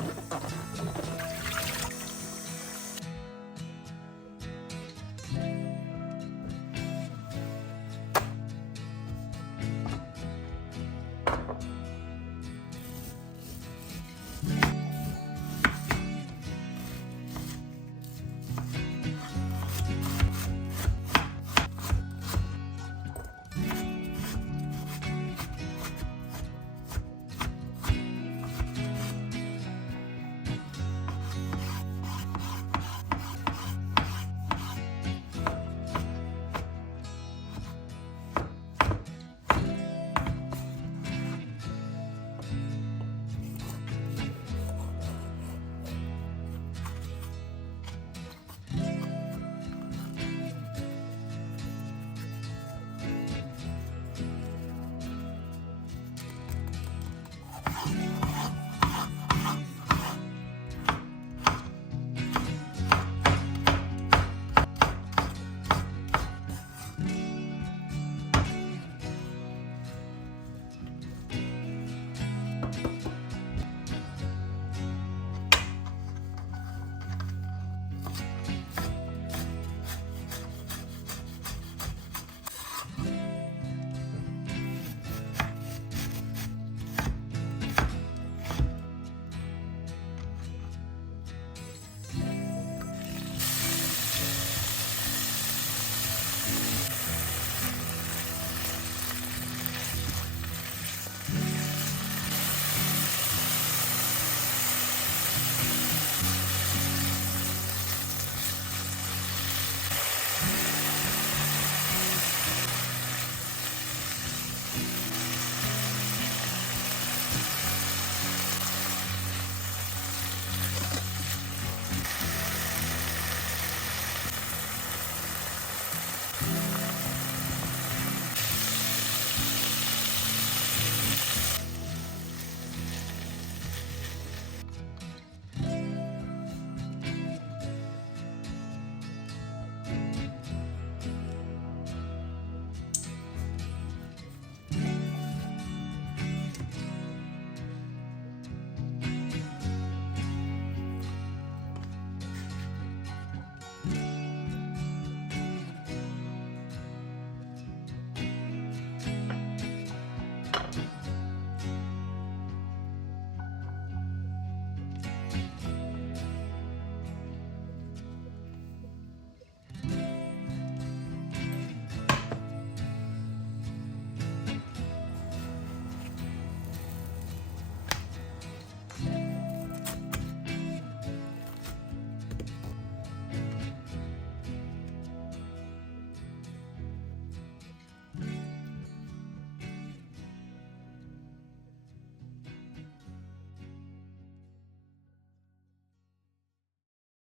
Thank you.